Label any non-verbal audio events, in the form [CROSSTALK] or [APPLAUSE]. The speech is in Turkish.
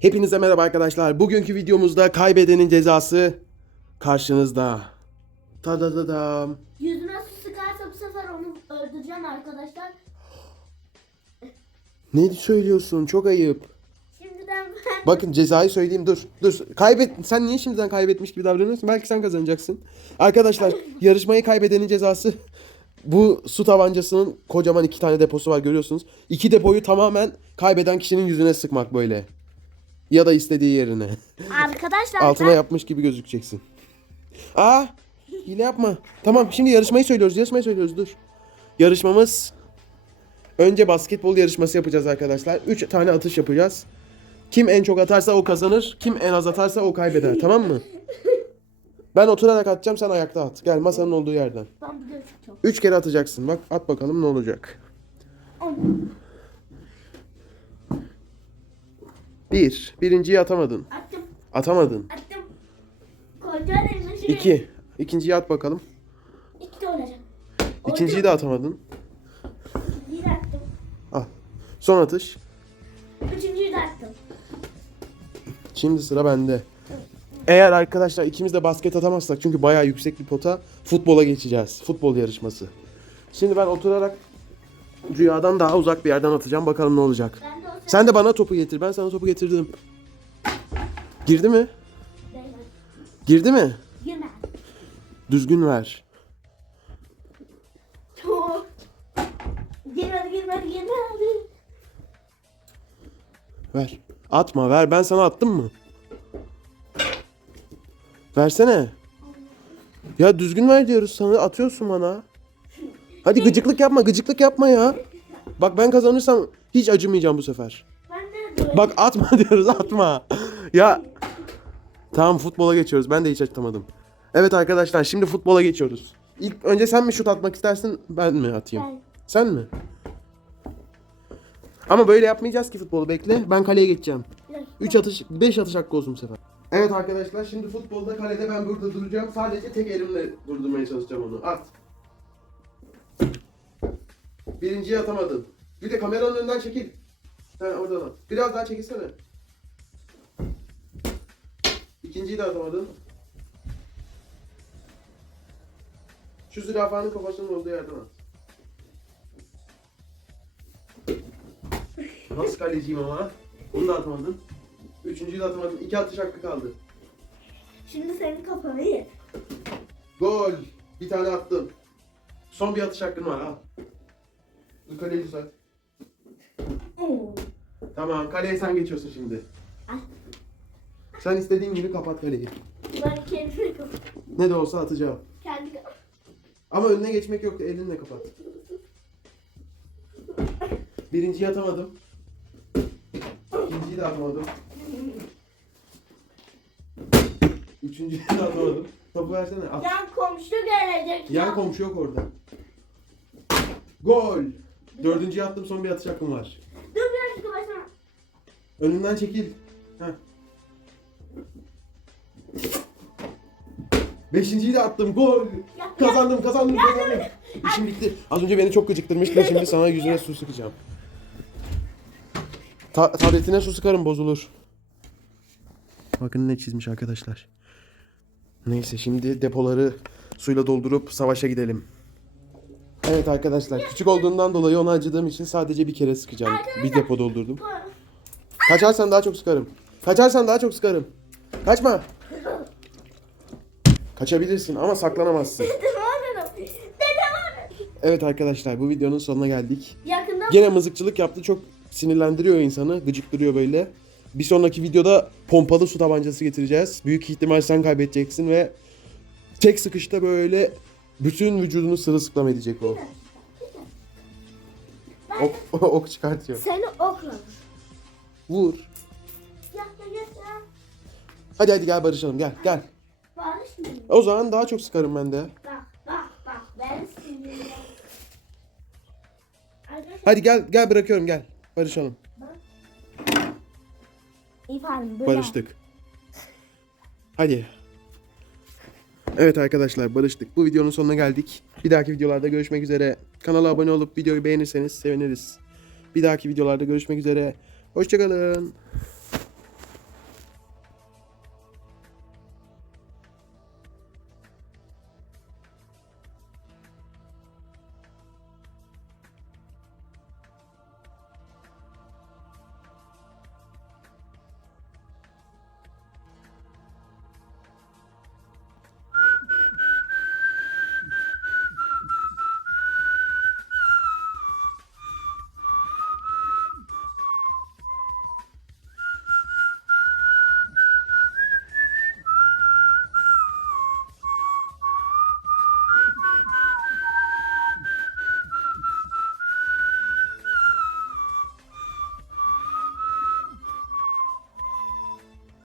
Hepinize merhaba arkadaşlar. Bugünkü videomuzda kaybedenin cezası karşınızda. Tadadadam. Yüzüne su sıkarsa bu sefer onu öldüreceğim arkadaşlar. Ne söylüyorsun? Çok ayıp. Şimdiden ben Bakın cezayı söyleyeyim dur. Dur. Kaybet sen niye şimdiden kaybetmiş gibi davranıyorsun? Belki sen kazanacaksın. Arkadaşlar [LAUGHS] yarışmayı kaybedenin cezası bu su tabancasının kocaman iki tane deposu var görüyorsunuz. İki depoyu tamamen kaybeden kişinin yüzüne sıkmak böyle. Ya da istediği yerine. arkadaşlar [LAUGHS] Altına yapmış gibi gözükeceksin. Aa, hile yapma. Tamam, şimdi yarışmayı söylüyoruz. Yarışmayı söylüyoruz. Dur. Yarışmamız önce basketbol yarışması yapacağız arkadaşlar. 3 tane atış yapacağız. Kim en çok atarsa o kazanır. Kim en az atarsa o kaybeder. Tamam mı? Ben oturarak atacağım, sen ayakta at. Gel masanın olduğu yerden. ben biliyorum çok. 3 kere atacaksın. Bak at bakalım ne olacak. Bir. Birinciyi atamadın. Attım Atamadın. attım. İki. İkinciyi at bakalım. İki de olacak. İkinciyi de atamadın. İkinciyi de attım. Al. Son atış. Üçüncüyü de attım. Şimdi sıra bende. Eğer arkadaşlar ikimiz de basket atamazsak çünkü bayağı yüksek bir pota futbola geçeceğiz. Futbol yarışması. Şimdi ben oturarak rüyadan daha uzak bir yerden atacağım. Bakalım ne olacak. Ben Sen de bana topu getir. Ben sana topu getirdim. Girdi mi? Girdi mi? Girme. Düzgün ver. Girmedi girmedi girmedi. Ver. Atma ver. Ben sana attım mı? Versene. Ya düzgün ver diyoruz sana. Atıyorsun bana. Hadi gıcıklık yapma. Gıcıklık yapma ya. Bak ben kazanırsam hiç acımayacağım bu sefer. Ben de Bak atma [LAUGHS] diyoruz atma. Ya. Tamam futbola geçiyoruz. Ben de hiç atamadım. Evet arkadaşlar şimdi futbola geçiyoruz. İlk önce sen mi şut atmak istersin ben mi atayım? Ben. Sen mi? Ama böyle yapmayacağız ki futbolu bekle. Ben kaleye geçeceğim. Bir dakika. 3 atış, 5 atış hakkı olsun bu sefer. Evet arkadaşlar şimdi futbolda kalede ben burada duracağım. Sadece tek elimle durdurmaya çalışacağım onu. At. Birinciyi atamadın. Bir de kameranın önünden çekil. Sen oradan at. Biraz daha çekilsene. İkinciyi de atamadın. Şu zürafanın kafasının olduğu yerden at. Nasıl kaleciyim ama? Onu da atamadın. Üçüncüyü de atamadın. İki atış hakkı kaldı. Şimdi senin kafanı ye. Gol. Bir tane attım. Son bir atış hakkın var al. Dur kaleyi. Oo. Tamam kaleye sen geçiyorsun şimdi. Ay. Sen istediğin gibi kapat kaleyi. Ben kendimi kapat. Ne de olsa atacağım. Kendi kapat. Ama önüne geçmek yok. Elinle kapat. Birinciyi atamadım. İkinciyi de atamadım. Üçüncüyü de atamadım. Topu versene. At. Yan komşu gelecek. Yan komşu yok orada. Gol. Dördüncüyü attım son bir atış hakkım var. Dur bir dakika başlama. Önümden çekil. Heh. Beşinciyi de attım. Gol. Kazandım, kazandım, kazandım. İşim bitti. Az önce beni çok gıcıktırmıştın. Şimdi sana yüzüne su sıkacağım. Ta- tabletine su sıkarım bozulur. Bakın ne çizmiş arkadaşlar. Neyse şimdi depoları suyla doldurup savaşa gidelim. Evet arkadaşlar küçük olduğundan dolayı ona acıdığım için sadece bir kere sıkacağım. Bir depo doldurdum. Kaçarsan daha çok sıkarım. Kaçarsan daha çok sıkarım. Kaçma. Kaçabilirsin ama saklanamazsın. [LAUGHS] Evet arkadaşlar bu videonun sonuna geldik. Yakında Gene mızıkçılık yaptı. Çok sinirlendiriyor insanı. Gıcıktırıyor böyle. Bir sonraki videoda pompalı su tabancası getireceğiz. Büyük ihtimal sen kaybedeceksin ve tek sıkışta böyle bütün vücudunu sırılsıklam edecek o. Ok, [LAUGHS] ok çıkartıyor. seni okla. Vur. Ya ya ya ya. Hadi hadi gel barışalım gel gel. Barış mı? O zaman daha çok sıkarım ben de. Bak bak bak ben sinirlendim. Hadi gel gel bırakıyorum gel. Barışalım. Böyle. Barıştık. Hadi. Evet arkadaşlar barıştık. Bu videonun sonuna geldik. Bir dahaki videolarda görüşmek üzere. Kanala abone olup videoyu beğenirseniz seviniriz. Bir dahaki videolarda görüşmek üzere. Hoşçakalın.